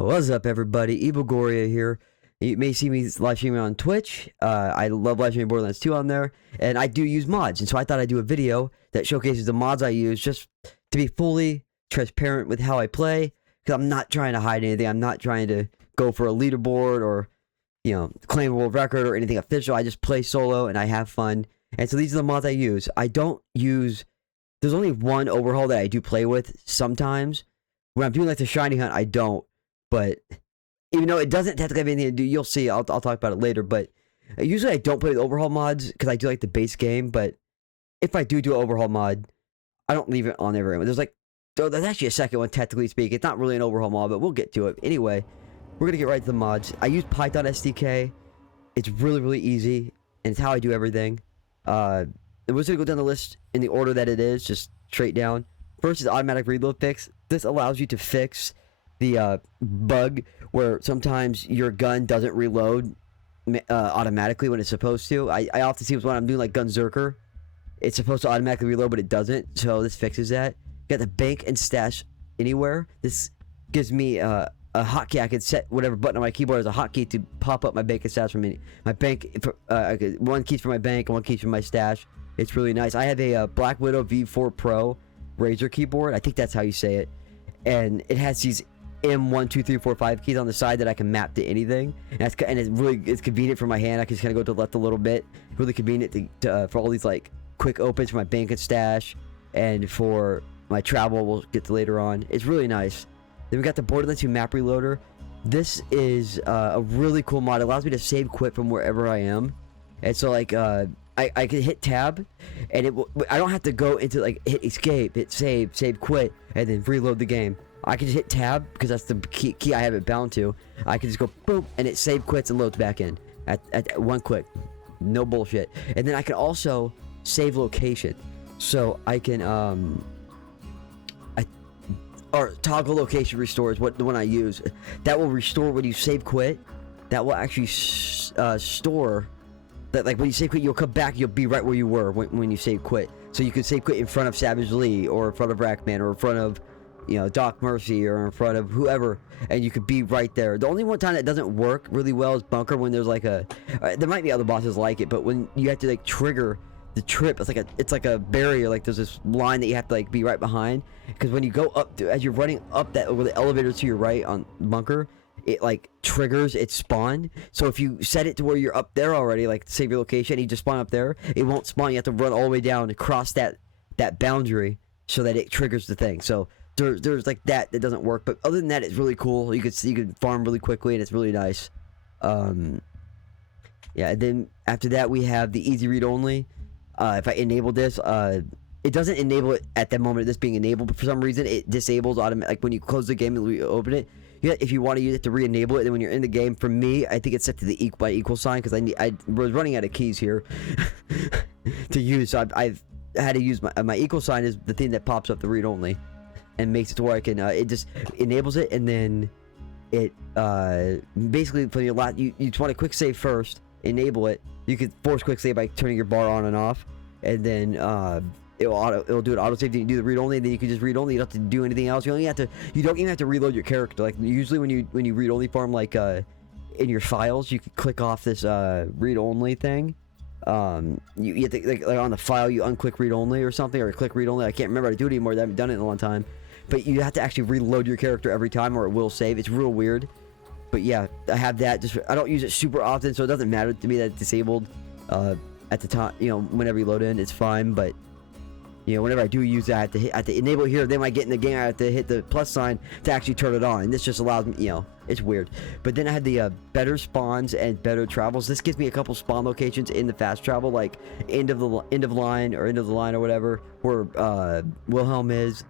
What's up, everybody? Evil Goria here. You may see me live streaming on Twitch. I love live streaming Borderlands 2 on there, and I do use mods. And so I thought I'd do a video that showcases the mods I use, just to be fully transparent with how I play. Because I'm not trying to hide anything. I'm not trying to go for a leaderboard or, claim a world record or anything official. I just play solo and I have fun. And so these are the mods I use. I don't use. There's only one overhaul that I do play with sometimes. When I'm doing like the shiny hunt, I don't. But even though it doesn't technically have anything to do, you'll see. I'll talk about it later. But usually I don't play with overhaul mods because I do like the base game. But if I do an overhaul mod, I don't leave it on there very much. There's actually a second one, technically speaking. It's not really an overhaul mod, but we'll get to it. Anyway, we're going to get right to the mods. I use Python SDK. It's really, really easy. And it's how I do everything. We're just going to go down the list in the order that it is, just straight down. First is automatic reload fix. This allows you to fix the bug where sometimes your gun doesn't reload automatically when it's supposed to. I often see when I'm doing like Gunzerker, it's supposed to automatically reload, but it doesn't. So this fixes that. You got the bank and stash anywhere. This gives me a hotkey. I can set whatever button on my keyboard as a hotkey to pop up my bank and stash from my bank. One key's for my bank and one key's for my stash. It's really nice. I have a Black Widow V4 Pro Razer keyboard. I think that's how you say it. And it has these M1, 2, 3, 4, 5 keys on the side that I can map to anything, and it's convenient for my hand. I can just kind of go to the left a little bit. Really convenient for all these like quick opens for my bank and stash, and for my travel. We'll get to later on. It's really nice. Then we got the Borderlands 2 map reloader. This is a really cool mod. It allows me to save quit from wherever I am, and so like I can hit tab, and I don't have to go into like hit escape, hit save quit, and then reload the game. I can just hit tab because that's the key I have it bound to. I can just go boom, and it save quits and loads back in at one click. No bullshit. And then I can also save location, so I can or toggle location restores what the one I use. That will restore when you save quit. That will actually store that, like when you save quit, you'll come back. You'll be right where you were when you save quit. So you can save quit in front of Savage Lee, or in front of Rackman, or in front of Doc Mercy, or in front of whoever, and you could be right there. The only one time that doesn't work really well is Bunker, when there's like there might be other bosses like it, but when you have to like trigger the trip, it's like a barrier, like there's this line that you have to like be right behind, because when you go up as you're running up that over the elevator to your right on Bunker, it like triggers its spawn. So if you set it to where you're up there already, like save your location, you just spawn up there, it won't spawn. You have to run all the way down to cross that boundary so that it triggers the thing. So there's like that doesn't work, but other than that, it's really cool. You can farm really quickly, and it's really nice. Yeah, and then after that we have the easy read only. If I enable this, it doesn't enable it at that moment of this being enabled, but for some reason it disables automatic. Like when you close the game and reopen it, if you want to use it to re-enable it, then when you're in the game, for me, I think it's set to the equal sign, because I was running out of keys here to use. So I've had to use my equal sign is the thing that pops up the read only, and makes it to where I can, it just enables it, and then it, basically for your you just want to quick save first, enable it. You can force quick save by turning your bar on and off, and then, it'll do an auto save. You do the read only, and then you can just read only. You don't have to do anything else. You don't even have to reload your character. Like usually when you read only farm, like, in your files, you can click off this, read only thing. You have to, like on the file, you unclick read only or something, or click read only. I can't remember how to do it anymore. I haven't done it in a long time. But you have to actually reload your character every time, or it will save. It's real weird. But yeah, I have that. I don't use it super often, so it doesn't matter to me that it's disabled at the time. Whenever you load in, it's fine. But whenever I do use it, I have to enable it here. Then when I get in the game, I have to hit the plus sign to actually turn it on. And this just allows me, it's weird. But then I had the better spawns and better travels. This gives me a couple spawn locations in the fast travel, like end of the line or whatever, where Wilhelm is.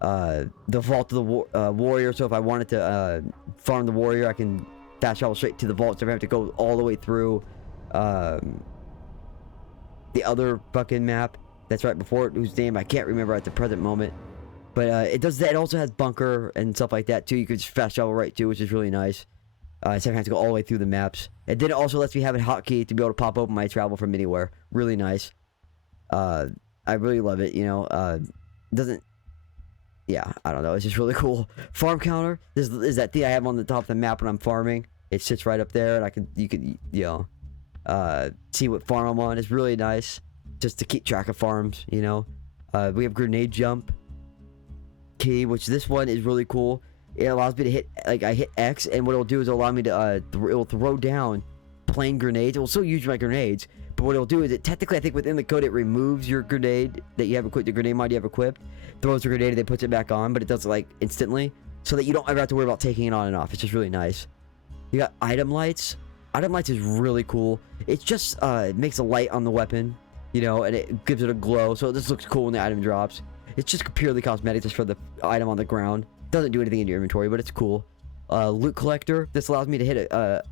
The vault of the warrior. So if I wanted to farm the warrior, I can fast travel straight to the vault, so I have to go all the way through the other fucking map that's right before it, whose name I can't remember at the present moment. But it does that. It also has Bunker and stuff like that too. You can just fast travel right to, which is really nice. So I have to go all the way through the maps. And then it also lets me have a hotkey to be able to pop open my travel from anywhere. Really nice. I really love it. Doesn't yeah, I don't know. It's just really cool. Farm counter. This is that thing I have on the top of the map when I'm farming. It sits right up there, and you could see what farm I'm on. It's really nice just to keep track of farms. We have grenade jump key, which this one is really cool. It allows me to hit, like, I hit X, and what it'll do is it'll allow me to it'll throw down plain grenades. It will still use my grenades, but what it'll do is it technically, I think within the code, it removes your grenade that you have equipped, the grenade mod you have equipped, throws the grenade and then puts it back on, but it does it like instantly, so that you don't ever have to worry about taking it on and off. It's just really nice. You got item lights. Item lights is really cool. It just it makes a light on the weapon, and it gives it a glow, so this looks cool when the item drops. It's just purely cosmetic, just for the item on the ground. Doesn't do anything in your inventory, but it's cool. Loot collector. This allows me to hit a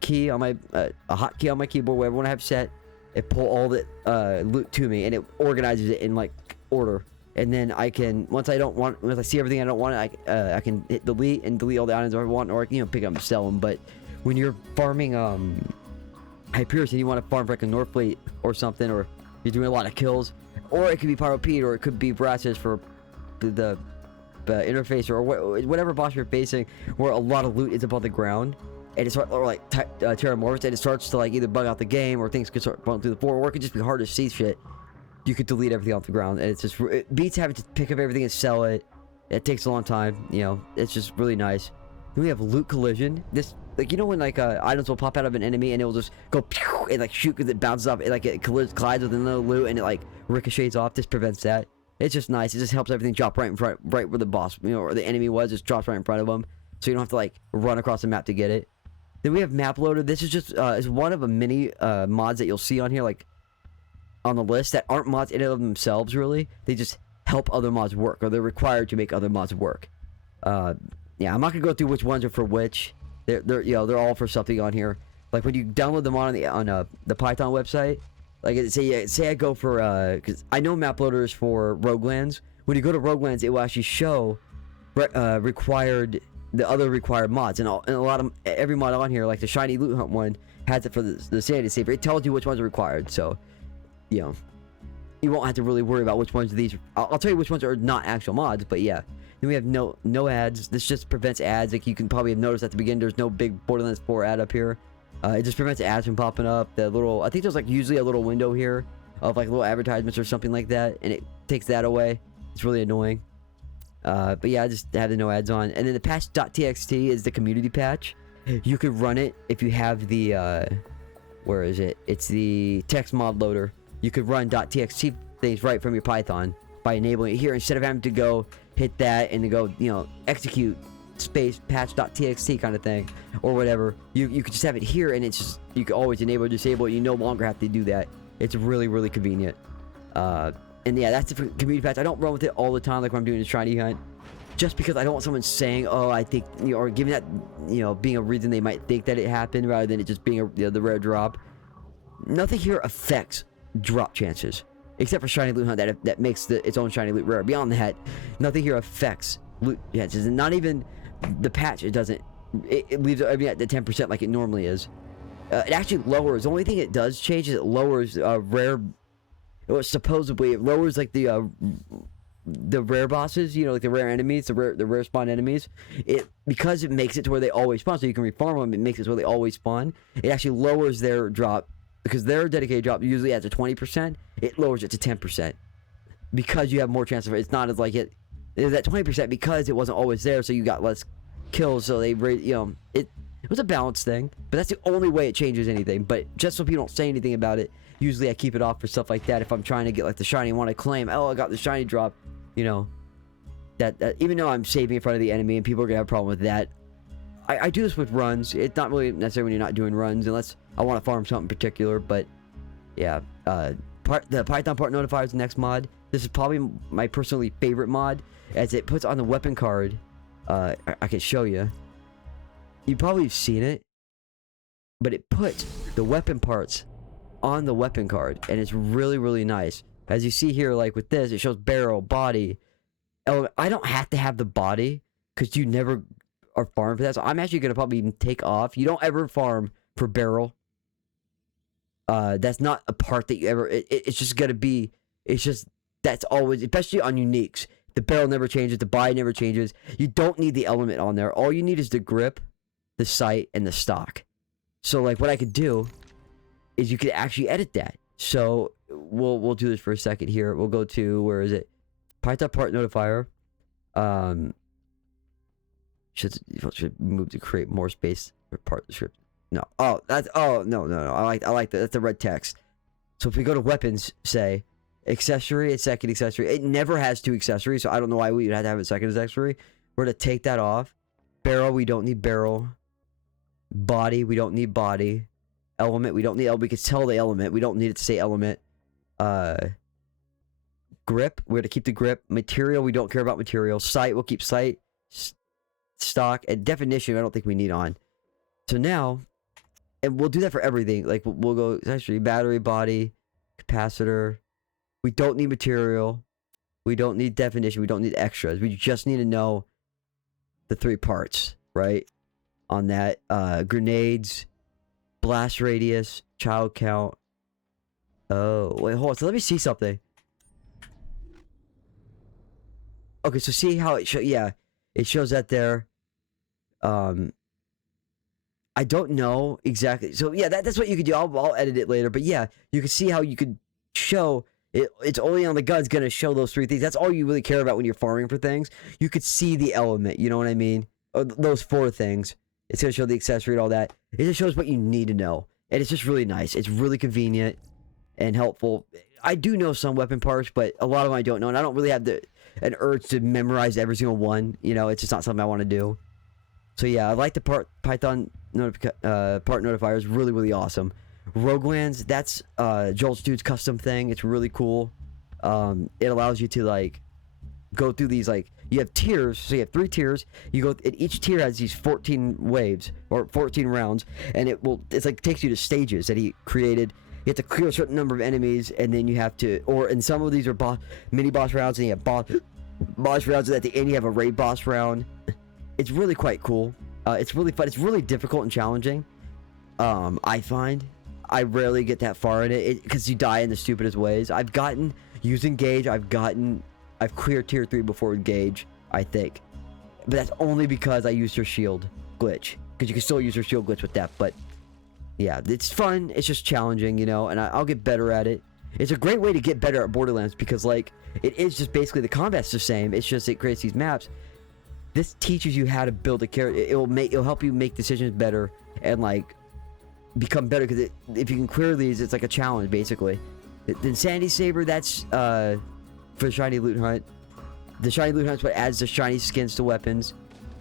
key on my a hotkey on my keyboard, wherever I want to have set. It pull all the loot to me, and it organizes it in like order. And then I can, once I see everything I don't want, I can hit delete and delete all the items I want, or pick up and sell them. But when you're farming Hyperion, you want to farm for like a Northfleet or something, or you're doing a lot of kills, or it could be Pyropede, or it could be Brasses for the interface, or whatever boss you're facing, where a lot of loot is above the ground, and it starts, or like Terramorphs, and it starts to like either bug out the game, or things could start falling through the floor, or it could just be hard to see shit. You could delete everything off the ground, and it beats having to pick up everything and sell it. It takes a long time, it's just really nice. Then we have loot collision. This, like, when like items will pop out of an enemy and it will just go pew, and like shoot because it bounces off, it collides with another loot, and it like ricochets off. This prevents that. It's just nice. It just helps everything drop right in front, right where the boss, or the enemy was, just drops right in front of them, so you don't have to like run across the map to get it. Then we have map loader. This is just is one of a many mods that you'll see on here, like on the list, that aren't mods in and of themselves really. They just help other mods work, or they're required to make other mods work. Yeah, I'm not gonna go through which ones are for which. They're all for something on here. Like when you download them on the Python website, like say I go for because I know map loader is for Roguelands. When you go to Roguelands, it will actually show the other required mods, and a lot of every mod on here, like the shiny loot hunt one, has it for the sanity saver. It tells you which ones are required, so you won't have to really worry about which ones of these. I'll tell you which ones are not actual mods, but yeah. Then we have no ads. This just prevents ads. Like you can probably have noticed at the beginning, there's no big Borderlands 4 ad up here. It just prevents ads from popping up. I think there's like usually a little window here of like little advertisements or something like that, and it takes that away. It's really annoying. But yeah, I just have the no ads on. And then the patch.txt is the community patch. You could run it if you have the where is it? It's the text mod loader. You could run .txt things right from your Python by enabling it here, instead of having to go hit that and then go execute space patch.txt kind of thing or whatever. You could just have it here, and it's just, you can always enable or disable it. You no longer have to do that. It's really, really convenient. And yeah, that's the community patch. I don't run with it all the time, like when I'm doing a shiny hunt, just because I don't want someone saying, oh, I think, or giving that, being a reason they might think that it happened, rather than it just being the rare drop. Nothing here affects drop chances, except for shiny loot hunt that makes its own shiny loot rare. Beyond that, nothing here affects loot chances, and not even the patch. It doesn't. It leaves it at the 10% like it normally is. It actually lowers. The only thing it does change is it lowers rare. Or supposedly it lowers like the rare bosses, like the rare enemies, the rare spawn enemies. Because it makes it to where they always spawn, so you can refarm them. It makes it so they always spawn. It actually lowers their drop, because their dedicated drop usually adds a 20%. It lowers it to 10% because you have more chance of it. It's not as like it is at 20% because it wasn't always there, so you got less kills. So they it was a balance thing, but that's the only way it changes anything. But just so people don't say anything about it, usually I keep it off for stuff like that. If I'm trying to get like the shiny, I want to claim, oh, I got the shiny drop, that even though I'm saving in front of the enemy and people are gonna have a problem with that, I do this with runs. It's not really necessary when you're not doing runs, unless I want to farm something particular. But yeah, the Python part notifier is the next mod. This is probably my personally favorite mod, as it puts on the weapon card. I can show you. You've probably seen it, but it puts the weapon parts on the weapon card, and it's really, really nice. As you see here, like with this, it shows barrel, body, element. I don't have to have the body because you never are farming for that, so I'm actually gonna probably even take off. You don't ever farm for barrel. That's not a part that you ever. It's just gonna be. It's just that's always, especially on uniques. The barrel never changes. The body never changes. You don't need the element on there. All you need is the grip, the sight, and the stock. So like what I could do is you could actually edit that. So we'll do this for a second here. We'll go to, where is it? Python part notifier. Should move to create more space for part of the script. No. Oh, that's, oh, no. I like that. That's the red text. So if we go to weapons, say, accessory, a second accessory. It never has 2 accessories, so I don't know why we would have to have a second accessory. We're going to take that off. Barrel, we don't need barrel. Body, we don't need body. Element, we don't need element. We could tell the element. We don't need it to say element. Grip, we're going to keep the grip. Material, we don't care about material. Sight, we'll keep sight. Stock, and definition, I don't think we need on. So now, and we'll do that for everything. Like, we'll go accessory, battery, body, capacitor. We don't need material. We don't need definition. We don't need extras. We just need to know the 3 parts, right? On that. Grenades, blast radius, child count. Oh, wait, hold on. So let me see something. Okay, so see how it shows. Yeah, it shows that there. I don't know exactly. So yeah, that's what you could do. I'll edit it later. But yeah, you can see how you could show it. It's only on the gun's gonna show those 3 things. That's all you really care about when you're farming for things. You could see the element. You know what I mean? Or those 4 things. It's gonna show the accessory and all that. It just shows what you need to know, and it's just really nice. It's really convenient and helpful. I do know some weapon parts, but a lot of them I don't know, and I don't really have an urge to memorize every single one. You know, it's just not something I want to do. So yeah, I like the Python part notifier. Is really, really awesome. Roguelands, that's Joel's dude's custom thing. It's really cool. It allows you to like go through these, like, you have tiers. So you have 3 tiers. You go, and each tier has these 14 waves or 14 rounds, and it's like takes you to stages that he created. You have to clear a certain number of enemies, and then you have to, and some of these are mini boss rounds, and you have boss rounds, and at the end you have a raid boss round. It's really quite cool. It's really fun. It's really difficult and challenging. I find I rarely get that far in it because you die in the stupidest ways. I've gotten using Gauge. I've cleared tier 3 before with Gauge, I think, but that's only because I used your shield glitch, because you can still use your shield glitch with that. But yeah, it's fun. It's just challenging, you know, and I'll get better at it. It's a great way to get better at Borderlands because, like, it is just basically the combat's the same. It's just it creates these maps. This teaches you how to build a character. It'll help you make decisions better and like become better, because if you can clear these, it's like a challenge basically. The Insanity Saber, that's for the shiny loot hunt. The shiny loot hunt is what adds the shiny skins to weapons.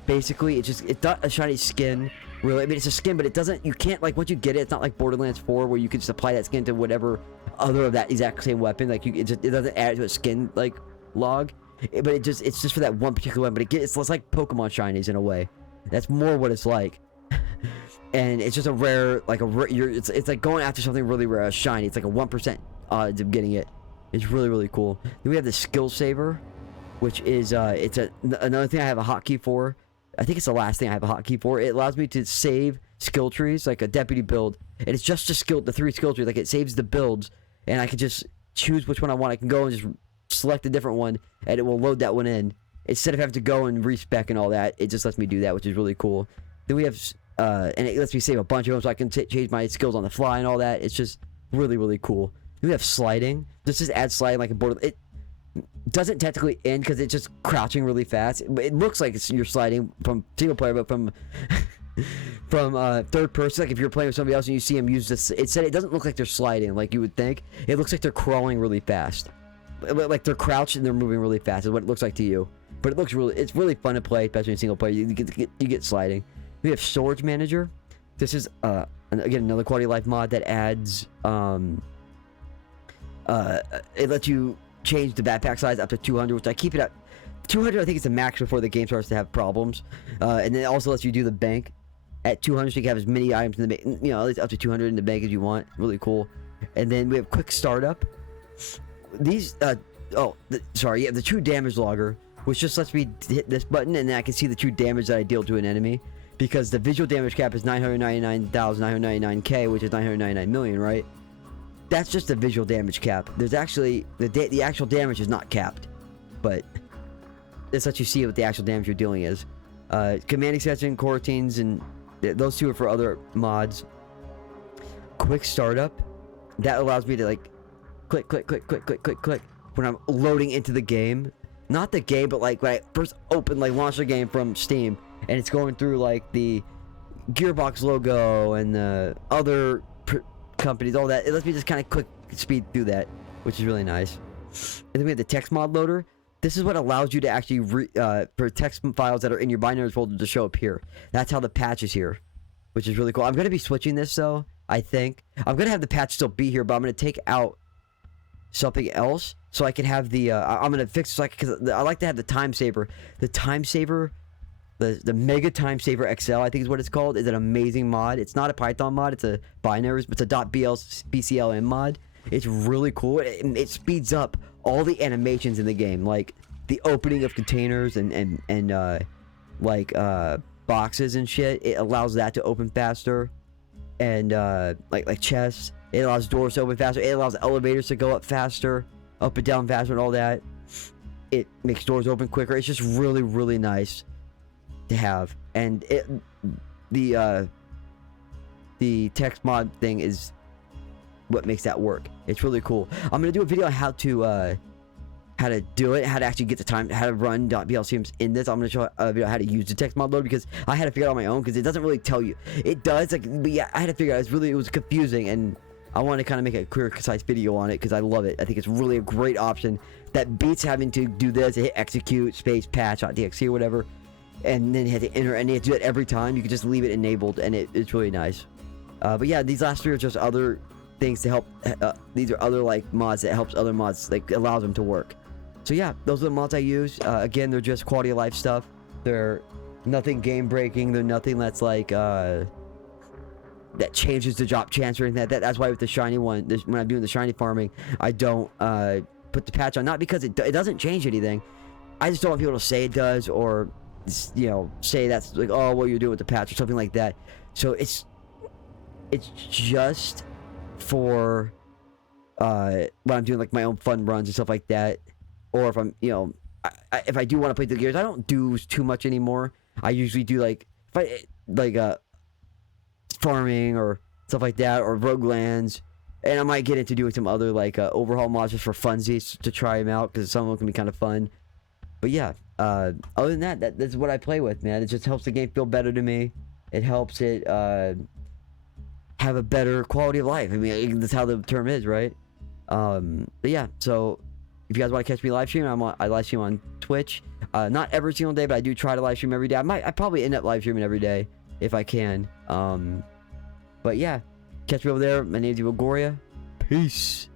Basically, it's not a shiny skin, really. I mean, it's a skin, but it doesn't, you can't, like, once you get it, it's not like Borderlands 4 where you can just apply that skin to whatever other of that exact same weapon. Like, it doesn't add it to a skin, like, log. But it's just for that one particular weapon. But it's like Pokemon shinies in a way. That's more what it's like. And it's just a rare, like, it's like going after something really rare, a shiny. It's like a 1% odds of getting it. It's really, really cool. Then we have the Skill Saver, which is, another thing I have a hotkey for. I think it's the last thing I have a hotkey for. It allows me to save skill trees, like a deputy build. And it's just the 3 skill trees. Like, it saves the builds, and I can just choose which one I want. I can go and just select a different one, and it will load that one in. Instead of having to go and respec and all that, it just lets me do that, which is really cool. Then we have, and it lets me save a bunch of them, so I can change my skills on the fly and all that. It's just really, really cool. Then we have sliding. This just adds sliding like a border. It doesn't technically end because it's just crouching really fast. It looks like you're sliding from single player, but from third person. Like if you're playing with somebody else and you see them use this, it doesn't look like they're sliding like you would think. It looks like they're crawling really fast, like they're crouched and they're moving really fast is what it looks like to you. But it's really fun to play, especially in single player. You get sliding. We have Storage Manager. This is again another quality of life mod that adds it lets you change the backpack size up to 200, which I keep it at 200. I think it's the max before the game starts to have problems. And then it also lets you do the bank at 200, so you can have as many items in the bank, you know, at least up to 200 in the bank as you want. Really cool. And then we have Quick Startup. These the true damage logger, which just lets me hit this button and then I can see the true damage that I deal to an enemy, because the visual damage cap is 999,999k, which is 999 million, right? That's just the visual damage cap. There's actually the actual damage is not capped, but this lets you see what the actual damage you're dealing is. Command extension, coroutines, and those two are for other mods. Quick startup, that allows me to like click when I'm loading into the game. Not the game, but like when I first open, like launch the game from Steam, and it's going through like the Gearbox logo and the other companies, all that. It lets me just kind of quick speed through that, which is really nice. And then we have the text mod loader. This is what allows you to actually for text files that are in your binaries folder to show up here. That's how the patch is here, which is really cool. I'm gonna be switching this though. I think I'm gonna have the patch still be here, but I'm gonna take out something else so I can have the I'm gonna fix it because I like to have the time saver. The time saver, the Mega Time Saver XL, I think is what it's called, is an amazing mod. It's not a Python mod, it's a binaries, it's a .bclm mod. It's really cool. It speeds up all the animations in the game, like the opening of containers and boxes and shit. It allows that to open faster, and like chests. It allows doors to open faster. It allows elevators to go up faster, up and down faster, and all that. It makes doors open quicker. It's just really, really nice to have. And the text mod thing is what makes that work. It's really cool. I'm gonna do a video on how to do it, how to actually get the time, how to run .blcms in this. I'm gonna show a video on how to use the text mod loader because I had to figure it out on my own because it doesn't really tell you. It does, like, but yeah, I had to figure it out. It was confusing, and I want to kind of make a clear, concise video on it because I love it. I think it's really a great option that beats having to do this, hit execute space patch.txt or whatever, and then you have to enter, and you have to do it every time. You can just leave it enabled, and it's really nice. But yeah, these last three are just other things to help. These are other like mods that helps other mods, like allows them to work. So yeah, those are the mods I use. Again, they're just quality of life stuff. They're nothing game breaking. They're nothing that's like that changes the drop chance or anything like that. That's why with the shiny one, when I'm doing the shiny farming, I don't put the patch on. Not because it doesn't change anything. I just don't want people to say it does, or say that's like, oh, what you're doing with the patch or something like that. So it's just for when I'm doing like my own fun runs and stuff like that, or if I'm if I do want to play the gears. I don't do too much anymore. I usually do like farming or stuff like that, or Roguelands, and I might get into doing some other like overhaul mods just for funsies to try them out because some of them can be kind of fun. But yeah, other than that's what I play with, man. It just helps the game feel better to me. It helps it have a better quality of life. I mean, that's how the term is, right? But yeah, so if you guys want to catch me live stream, I live stream on Twitch. Not every single day, but I do try to live stream every day. I probably end up live streaming every day if I can. But yeah, catch me over there. My name's Evilgoria. Peace.